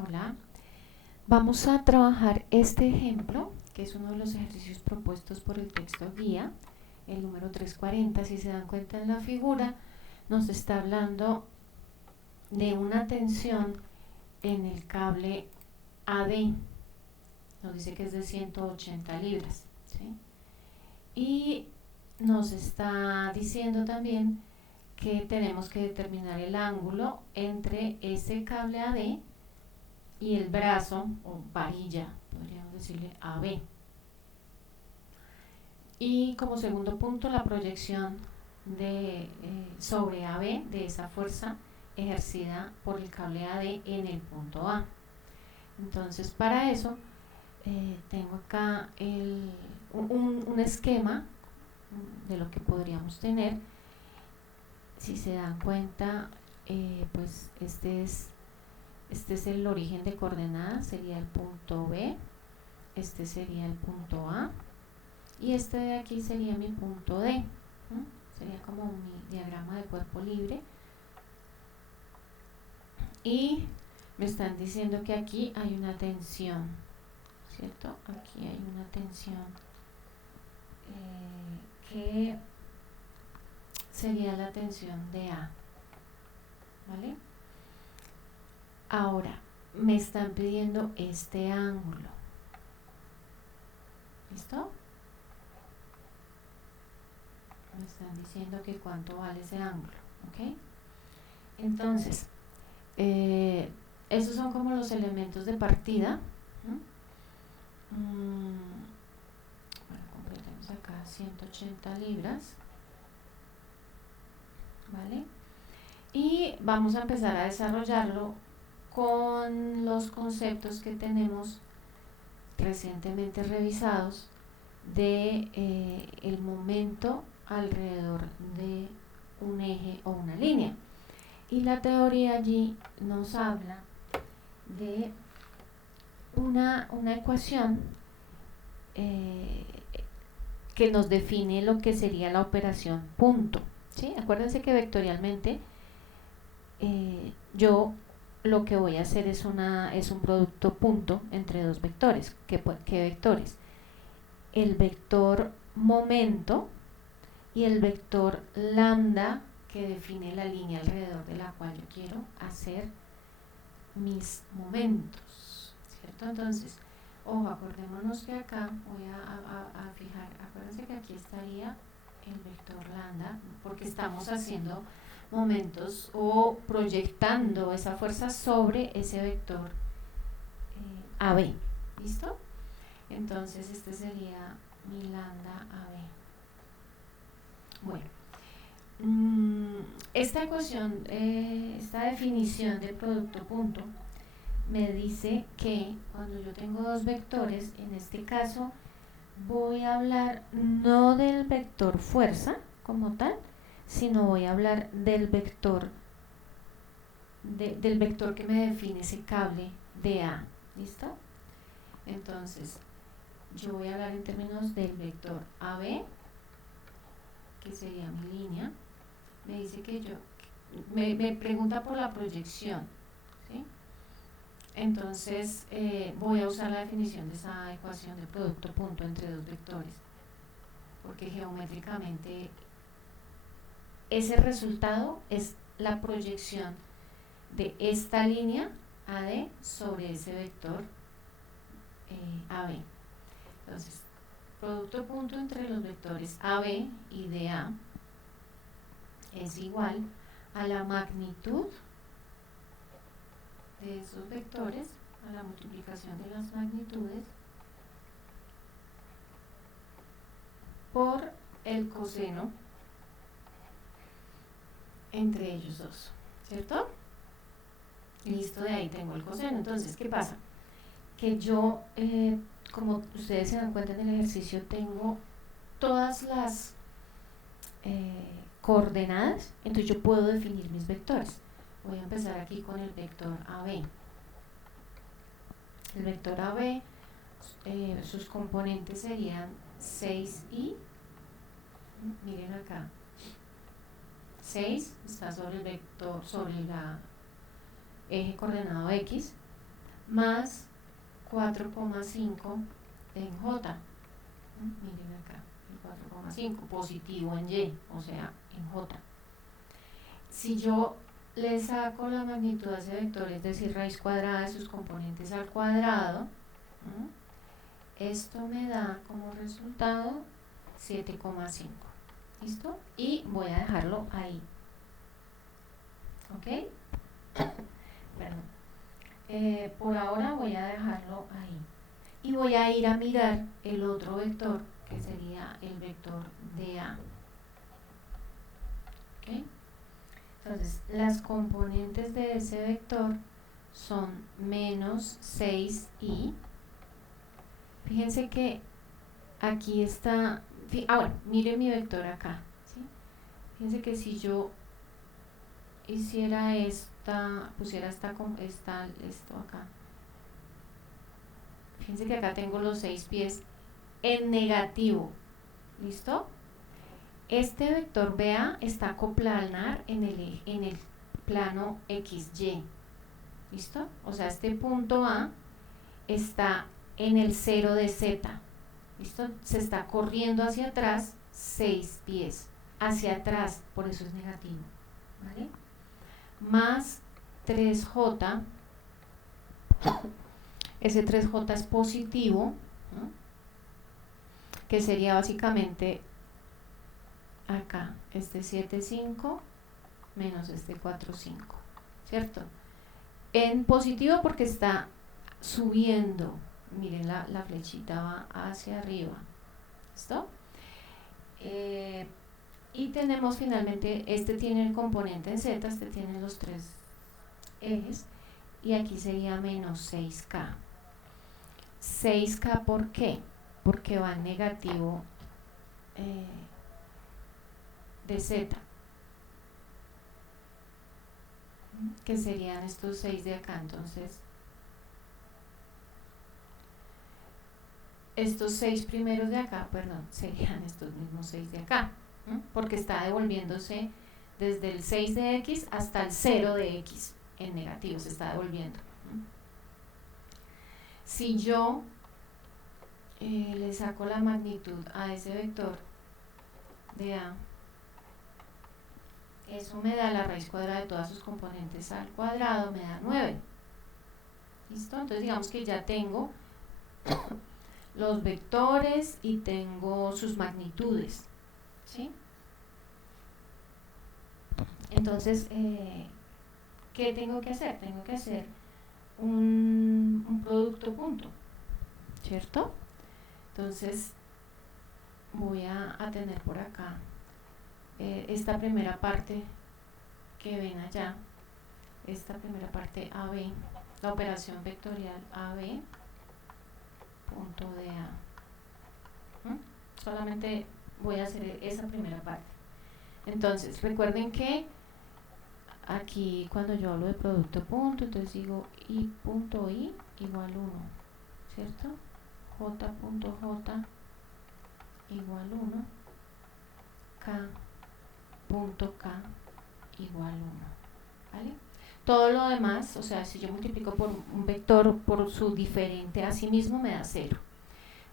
Hola, vamos a trabajar este ejemplo, que es uno de los ejercicios propuestos por el texto guía, el número 340. Si se dan cuenta en la figura, nos está hablando de una tensión en el cable AD, nos dice que es de 180 libras, ¿sí? Y nos está diciendo también que tenemos que determinar el ángulo entre ese cable AD y el brazo o varilla, podríamos decirle AB. Y como segundo punto, la proyección sobre AB de esa fuerza ejercida por el cable AD en el punto A. Entonces, para eso, tengo acá un esquema de lo que podríamos tener. Si se dan cuenta, pues este es el origen de coordenadas, sería el punto B, este sería el punto A y este de aquí sería mi punto D. Sería como mi diagrama de cuerpo libre. Y me están diciendo que aquí hay una tensión, ¿cierto? Aquí hay una tensión que sería la tensión de A, ¿vale? Ahora, me están pidiendo este ángulo. ¿Listo? Me están diciendo que cuánto vale ese ángulo, ¿ok? Entonces, esos son como los elementos de partida. Bueno, completemos acá 180 libras, ¿vale? Y vamos a empezar a desarrollarlo con los conceptos que tenemos recientemente revisados de el momento alrededor de un eje o una línea. Y la teoría allí nos habla de una ecuación que nos define lo que sería la operación punto, ¿sí? Acuérdense que vectorialmente yo lo que voy a hacer es un producto punto entre dos vectores. ¿Qué vectores? El vector momento y el vector lambda, que define la línea alrededor de la cual yo quiero hacer mis momentos, ¿cierto? Entonces, ojo, acordémonos que acá voy a fijar, acuérdense que aquí estaría el vector lambda, porque estamos haciendo momentos o proyectando esa fuerza sobre ese vector AB. ¿Listo? Entonces este sería mi lambda AB. Bueno, esta ecuación, esta definición de producto punto me dice que cuando yo tengo dos vectores, en este caso voy a hablar no del vector fuerza como tal, sino voy a hablar del vector que me define ese cable de A. ¿Listo? Entonces, yo voy a hablar en términos del vector AB, que sería mi línea. Me dice que me pregunta por la proyección, ¿sí? Entonces, voy a usar la definición de esa ecuación de producto punto entre dos vectores, porque geométricamente ese resultado es la proyección de esta línea AD sobre ese vector AB. Entonces, producto punto entre los vectores AB y DA es igual a la magnitud de esos vectores, a la multiplicación de las magnitudes por el coseno entre ellos dos, ¿cierto? Listo, de ahí tengo el coseno. Entonces, ¿qué pasa? Que yo, como ustedes se dan cuenta en el ejercicio, tengo todas las coordenadas, entonces yo puedo definir mis vectores. Voy a empezar aquí con el vector AB. El vector AB, sus componentes serían 6i. Miren acá. 6 está sobre el vector, sobre la eje coordenado X. más 4,5 en J. Miren acá, el 4,5 positivo en Y, o sea, en J. Si yo le saco la magnitud a ese vector, es decir, raíz cuadrada de sus componentes al cuadrado, esto me da como resultado 7,5. ¿Listo? Y voy a dejarlo ahí. ¿Ok? Perdón. Por ahora voy a dejarlo ahí. Y voy a ir a mirar el otro vector, que sería el vector de A. ¿Ok? Entonces, las componentes de ese vector son menos 6i. Fíjense que aquí está, bueno, mire mi vector acá, ¿sí? Fíjense que si yo hiciera pusiera esto acá, fíjense que acá tengo los 6 pies en negativo, ¿listo? Este vector BA está a coplanar en el plano XY, ¿listo? O sea, este punto A está en el 0 de Z, ¿listo? Se está corriendo hacia atrás 6 pies, hacia atrás, por eso es negativo, ¿vale? Más 3J, ese 3J es positivo, ¿no? Que sería básicamente acá, este 7,5 menos este 4,5, ¿cierto? En positivo porque está subiendo, miren la flechita va hacia arriba, ¿listo? Y tenemos finalmente, este tiene el componente en Z, este tiene los 3 ejes, y aquí sería menos 6K. 6K, ¿por qué? Porque va en negativo de Z, que serían estos 6 de acá. Entonces, estos 6 primeros de acá, perdón, serían estos mismos 6 de acá, porque está devolviéndose desde el 6 de X hasta el 0 de X en negativo, se está devolviendo. Si yo le saco la magnitud a ese vector de A, eso me da la raíz cuadrada de todas sus componentes al cuadrado, me da 9. ¿Listo? Entonces digamos que ya tengo los vectores y tengo sus magnitudes, ¿sí? Entonces, ¿qué tengo que hacer? Tengo que hacer un producto punto, ¿cierto? Entonces, voy a tener por acá esta primera parte que ven allá, esta primera parte AB, la operación vectorial AB, punto de A. Solamente voy a hacer esa primera parte. Entonces, recuerden que aquí cuando yo hablo de producto punto, entonces digo I punto I igual 1, ¿cierto? J punto J igual 1, K punto K igual 1, ¿vale? Todo lo demás, o sea, si yo multiplico por un vector por su diferente a sí mismo, me da 0.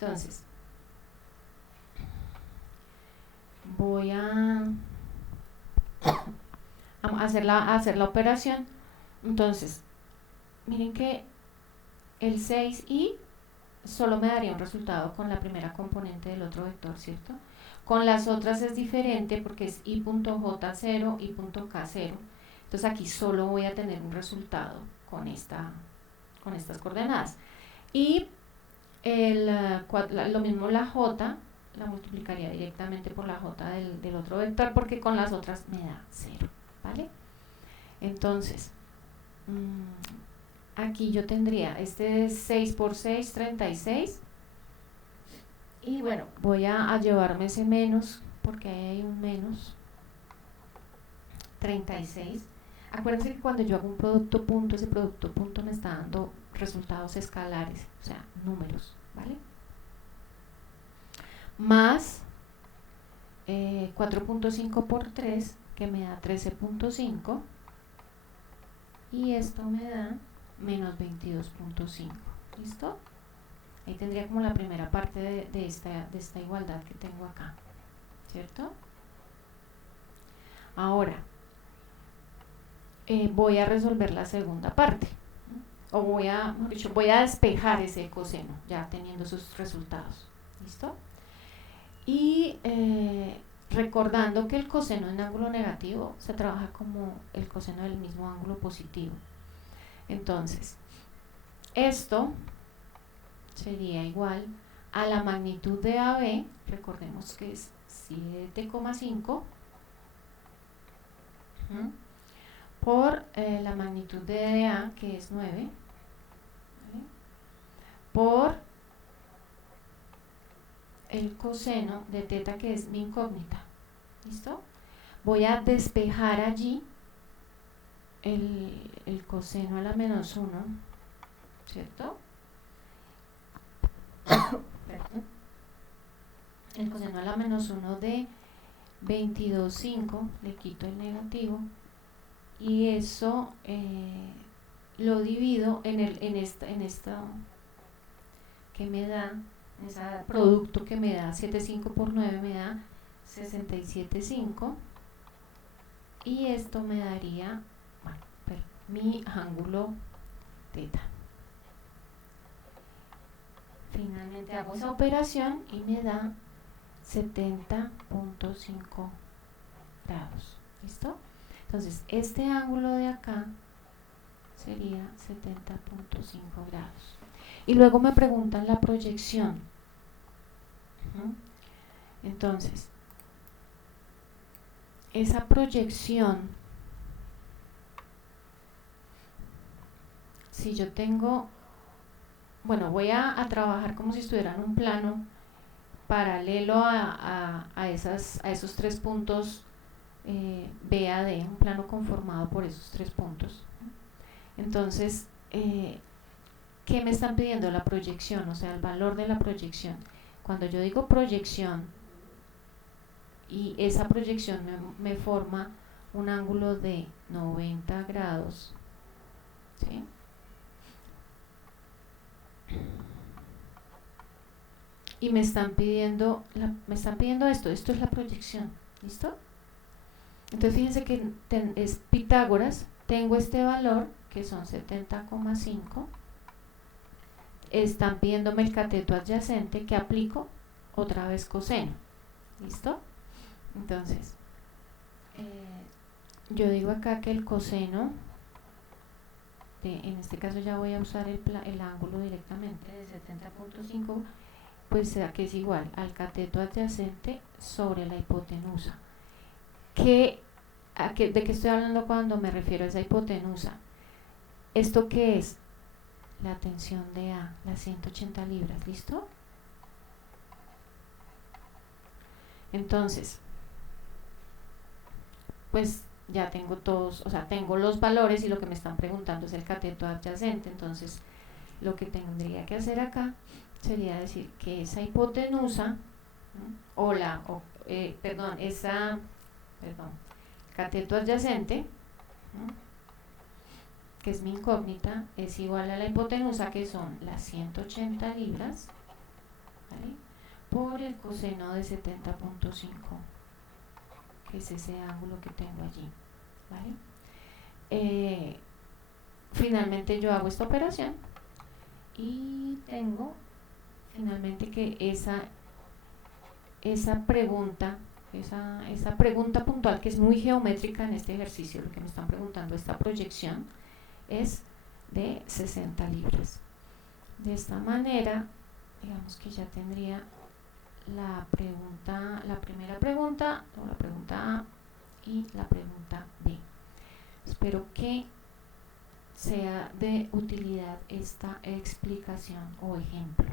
Entonces, voy a hacer la operación. Entonces, miren que el 6i solo me daría un resultado con la primera componente del otro vector, ¿cierto? Con las otras es diferente porque es i.j0, i.k0. Entonces aquí solo voy a tener un resultado con estas coordenadas. Y lo mismo la j, la multiplicaría directamente por la j del otro vector porque con las otras me da 0, ¿vale? Entonces, aquí yo tendría, este es 6 por 6, 36. Y bueno, voy a llevarme ese menos, porque ahí hay un menos, 36. Acuérdense que cuando yo hago un producto punto, ese producto punto me está dando resultados escalares, o sea, números, ¿vale? Más 4.5 por 3, que me da 13.5. Y esto me da menos 22.5. ¿Listo? Ahí tendría como la primera parte de esta igualdad que tengo acá, ¿cierto? Ahora, voy a resolver la segunda parte, o voy a despejar ese coseno, ya teniendo sus resultados, ¿listo? Y recordando que el coseno en ángulo negativo se trabaja como el coseno del mismo ángulo positivo. Entonces, esto sería igual a la magnitud de AB, recordemos que es 7,5, por la magnitud de DA, que es 9, ¿vale? Por el coseno de teta, que es mi incógnita. ¿Listo? Voy a despejar allí el coseno a la menos 1, ¿cierto? El coseno a la menos 1 de 22,5, le quito el negativo, y eso lo divido en esta que me da, ese producto que me da 7,5 por 9 me da 67,5, y esto me daría, bueno, mi ángulo teta. Finalmente hago esa operación y me da 70.5 grados. ¿Listo? Entonces, este ángulo de acá sería 70.5 grados. Y luego me preguntan la proyección. Entonces, esa proyección, si yo tengo, bueno, voy a trabajar como si estuviera en un plano paralelo a esos tres puntos BAD, un plano conformado por esos tres puntos. Entonces, ¿qué me están pidiendo? La proyección, o sea, el valor de la proyección. Cuando yo digo proyección y esa proyección me forma un ángulo de 90 grados, ¿sí? Y me están pidiendo esto es la proyección, ¿listo? Entonces fíjense que es Pitágoras, tengo este valor que son 70,5, están pidiéndome el cateto adyacente, que aplico otra vez coseno, ¿listo? Entonces, yo digo acá que el coseno, en este caso ya voy a usar el ángulo directamente de 70.5, pues sea que es igual al cateto adyacente sobre la hipotenusa. ¿De qué estoy hablando cuando me refiero a esa hipotenusa? ¿Esto qué es? La tensión de A, las 180 libras, ¿listo? Entonces, pues ya tengo todos, o sea, tengo los valores y lo que me están preguntando es el cateto adyacente. Entonces, lo que tendría que hacer acá sería decir que esa hipotenusa, cateto adyacente, que es mi incógnita, es igual a la hipotenusa, que son las 180 libras, ¿vale? Por el coseno de 70.5, que es ese ángulo que tengo allí, ¿vale? Finalmente yo hago esta operación y tengo finalmente que esa pregunta puntual, que es muy geométrica en este ejercicio, lo que me están preguntando, esta proyección es de 60 libras. De esta manera, digamos que ya tendría la primera pregunta, o la pregunta A y la pregunta B. Espero que sea de utilidad esta explicación o ejemplo.